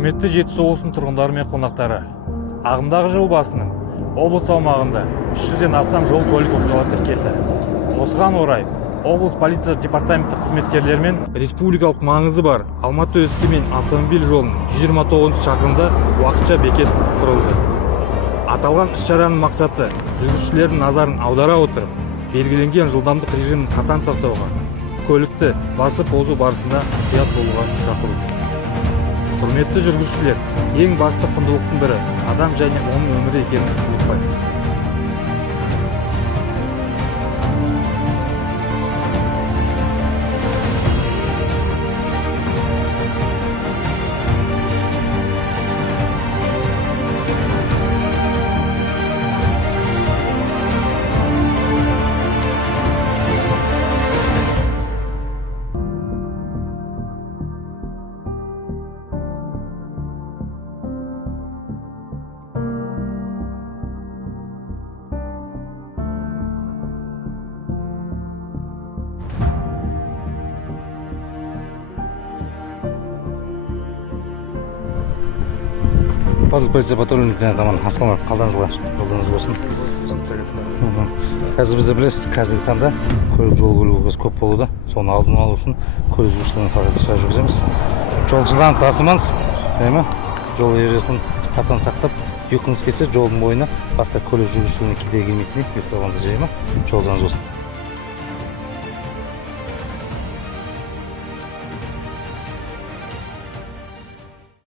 Құрметті Жетісу облысының тұрғындары мен қонақтары, ағымдағы жыл басының облыс аумағында 300-ден астам жол көлік оқиғалары тіркелді. Осыған орай облыс полиция департаменті қызметкерлерімен республикалық маңызы бар Алматы-Өскемен автомобиль жолының 129 шақырымда уақытша бекет құрылды. Аталған іс-шараның мақсаты жүргізушілердің назарын аудара отырып, белгіленген жылдамдық режимін қатаң сақтауға, көлікті басып озу барысында мұқият болуға шақыру. Құрметті жүргізушілер, ең басты құндылықтың бірі адам және оның өмірі екенін ұмытпайық. Барлық полиция патрульный таман ассалаумағалейкум, қалдыңыздар, жолдарыңыз болсын. Қазір бізде білесіз, қазіргі таңда көлік жол көлігі көп болуда. Соны алдын алу үшін көлік жүргізушілеріне факультативтер жүргіземіз. Жол жылдамдықты асырмаңыз, жол ережесін қатаң сақтап, ұйқыңыз келсе жолдың бойына басқа көлік жүргізушілеріне кедергі келмейтіндей ұйықтауыңызды жайма. Жолдарыңыз болсын.